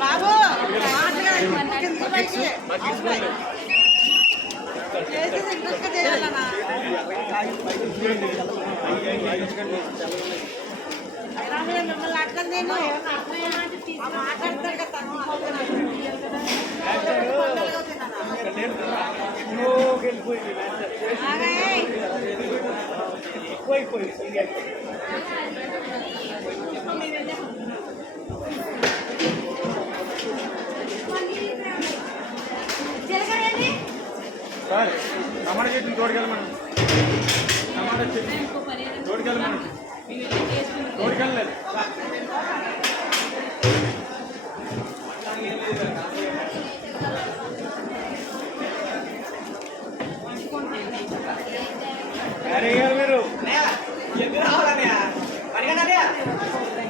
బాబు మిమ్మల్ని అట్లని నేను సార్ టమాటా చెట్టుని తోడుకెళ్ళమను టమాటా చెట్టు తోడుకెళ్ళమను తోడుకెళ్ళలేదు మీరు?